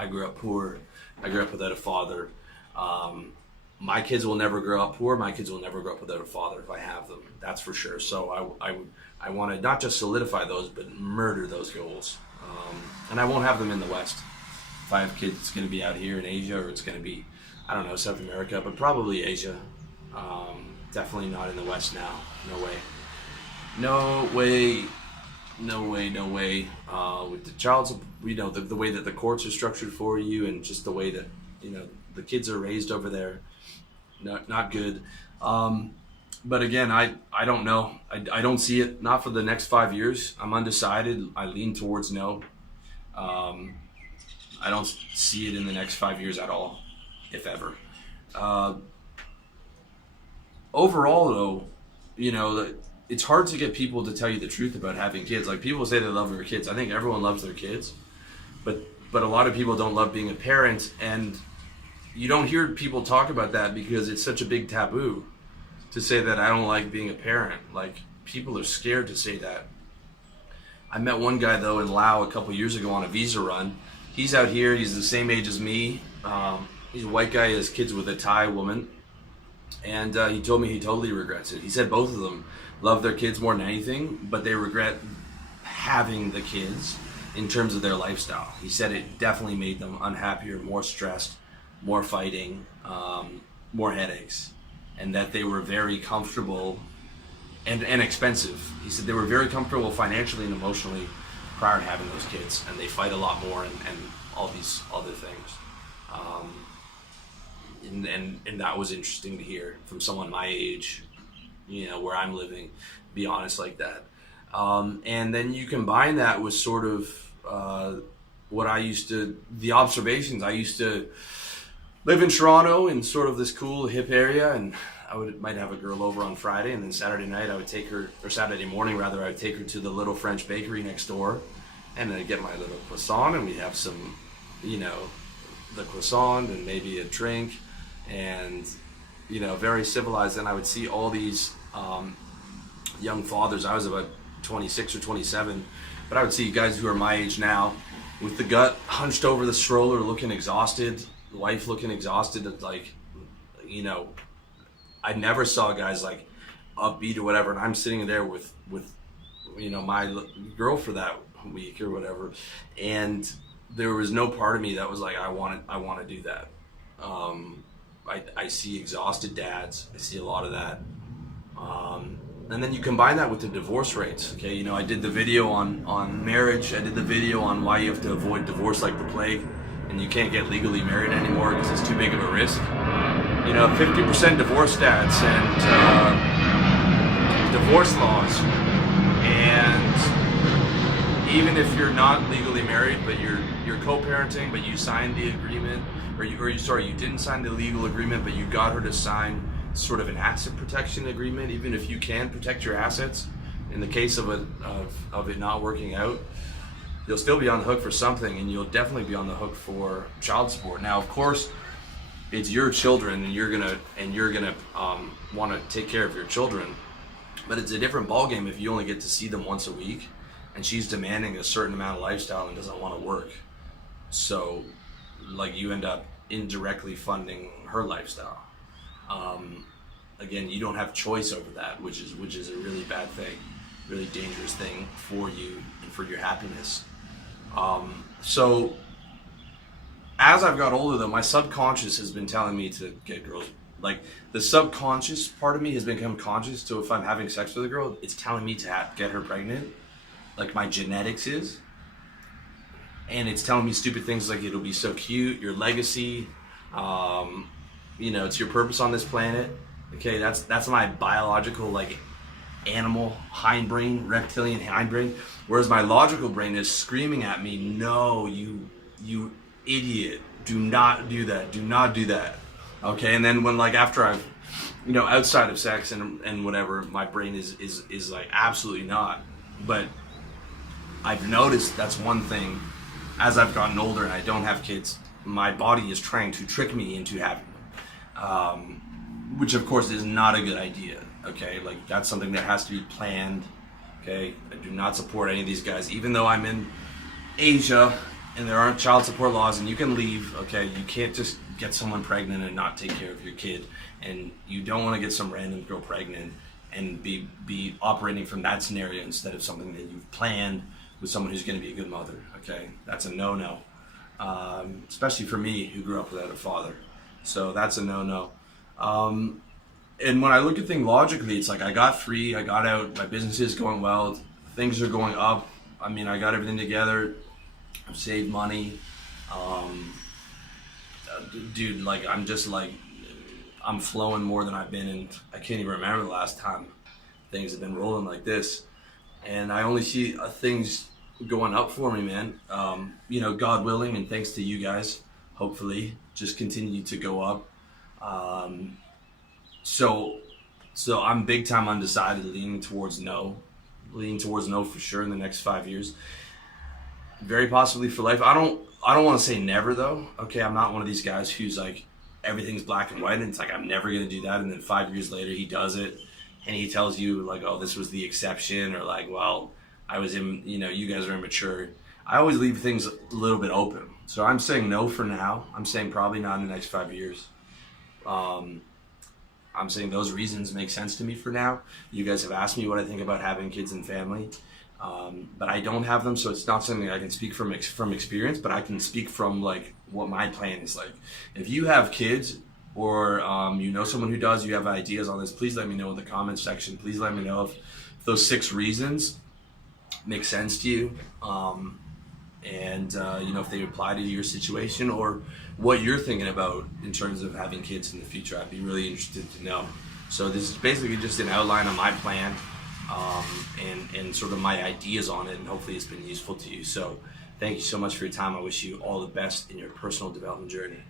I grew up poor. I grew up without a father. My kids will never grow up poor. My kids will never grow up without a father if I have them. That's for sure. So I want to not just solidify those, but murder those goals. And I won't have them in the West. If I have kids, it's going to be out here in Asia, or it's going to be, I don't know, South America, but probably Asia. Definitely not in the West now. No way. No way. No way, no way. With the child's, the way that the courts are structured for you, and just the way that, the kids are raised over there, not good. But again, I don't know. I don't see it, not for the next 5 years. I'm undecided. I lean towards no. I don't see it in the next 5 years at all, if ever. Overall, though, it's hard to get people to tell you the truth about having kids. Like, people say they love their kids. I think everyone loves their kids, but a lot of people don't love being a parent, and you don't hear people talk about that because it's such a big taboo to say that I don't like being a parent. Like, people are scared to say that. I met one guy, though, in Laos a couple years ago on a visa run. He's out here. He's the same age as me. He's a white guy. He has kids with a Thai woman. And he told me he totally regrets it. He said both of them love their kids more than anything, but they regret having the kids in terms of their lifestyle. He said it definitely made them unhappier, more stressed, more fighting, more headaches, and that they were very comfortable and expensive. He said they were very comfortable financially and emotionally prior to having those kids, and they fight a lot more and all these other things. And that was interesting to hear from someone my age, where I'm living, be honest like that. And then you combine that with sort of the observations. I used to live in Toronto in sort of this cool hip area, and might have a girl over on Friday, and then Saturday night I would take her, or Saturday morning rather, I would take her to the little French bakery next door, and I'd get my little croissant, and we'd have some, the croissant and maybe a drink, and very civilized. And I would see all these young fathers. I was about 26 or 27, but I would see guys who are my age now with the gut hunched over the stroller, looking exhausted, the wife looking exhausted. Like, I never saw guys like upbeat or whatever, and I'm sitting there with my girl for that week or whatever, and there was no part of me that was like, I want to do that. I see exhausted dads. I see a lot of that. And then you combine that with the divorce rates. Okay, I did the video on marriage. I did the video on why you have to avoid divorce like the plague, and you can't get legally married anymore because it's too big of a risk. 50% divorce stats and divorce laws, and even if you're not legally married, but you're co-parenting, but you signed the agreement, you didn't sign the legal agreement, but you got her to sign sort of an asset protection agreement. Even if you can protect your assets, in the case of it not working out, you'll still be on the hook for something, and you'll definitely be on the hook for child support. Now, of course, it's your children, and you're gonna want to take care of your children, but it's a different ballgame if you only get to see them once a week, and she's demanding a certain amount of lifestyle and doesn't want to work. So, like, you end up indirectly funding her lifestyle. Again, you don't have choice over that, which is a really bad thing, really dangerous thing for you and for your happiness. So as I've got older, though, my subconscious has been telling me to get girls. Like, the subconscious part of me has become conscious. So if I'm having sex with a girl, it's telling me to get her pregnant, like my genetics is. And it's telling me stupid things like, it'll be so cute, your legacy, it's your purpose on this planet. Okay, that's my biological, like, animal hindbrain, reptilian hindbrain. Whereas my logical brain is screaming at me, no, you idiot, do not do that, do not do that. Okay, and then when, like, after I've, outside of sex and whatever, my brain is like, absolutely not. But I've noticed that's one thing, as I've gotten older and I don't have kids, my body is trying to trick me into having them, which of course is not a good idea. Okay, like, that's something that has to be planned. Okay, I do not support any of these guys, even though I'm in Asia and there aren't child support laws, and you can leave. Okay, you can't just get someone pregnant and not take care of your kid, and you don't want to get some random girl pregnant and be operating from that scenario instead of something that you've planned with someone who's going to be a good mother. Okay, that's a no-no, especially for me who grew up without a father. So that's a no-no. And when I look at things logically, it's like I got free, I got out, my business is going well, things are going up. I mean, I got everything together, I've saved money. Dude, like I'm just like, I'm flowing more than I've been in. I can't even remember the last time things have been rolling like this. And I only see things going up for me, man. You know, God willing, and thanks to you guys, hopefully, just continue to go up. So I'm big time undecided, leaning towards no for sure in the next 5 years. Very possibly for life. I don't want to say never though. Okay, I'm not one of these guys who's like everything's black and white and it's like I'm never gonna do that, and then 5 years later he does it and he tells you like, oh, this was the exception, or like, well, I was in, you know, you guys are immature. I always leave things a little bit open. So I'm saying no for now. I'm saying probably not in the next 5 years. I'm saying those reasons make sense to me for now. You guys have asked me what I think about having kids and family, but I don't have them, so it's not something I can speak from experience, but I can speak from like what my plan is like. If you have kids, or you know someone who does, you have ideas on this, please let me know in the comments section. Please let me know if those 6 reasons make sense to you, and you know, if they apply to your situation or what you're thinking about in terms of having kids in the future. I'd be really interested to know. So this is basically just an outline of my plan, and sort of my ideas on it, and hopefully it's been useful to you. So thank you so much for your time. I wish you all the best in your personal development journey.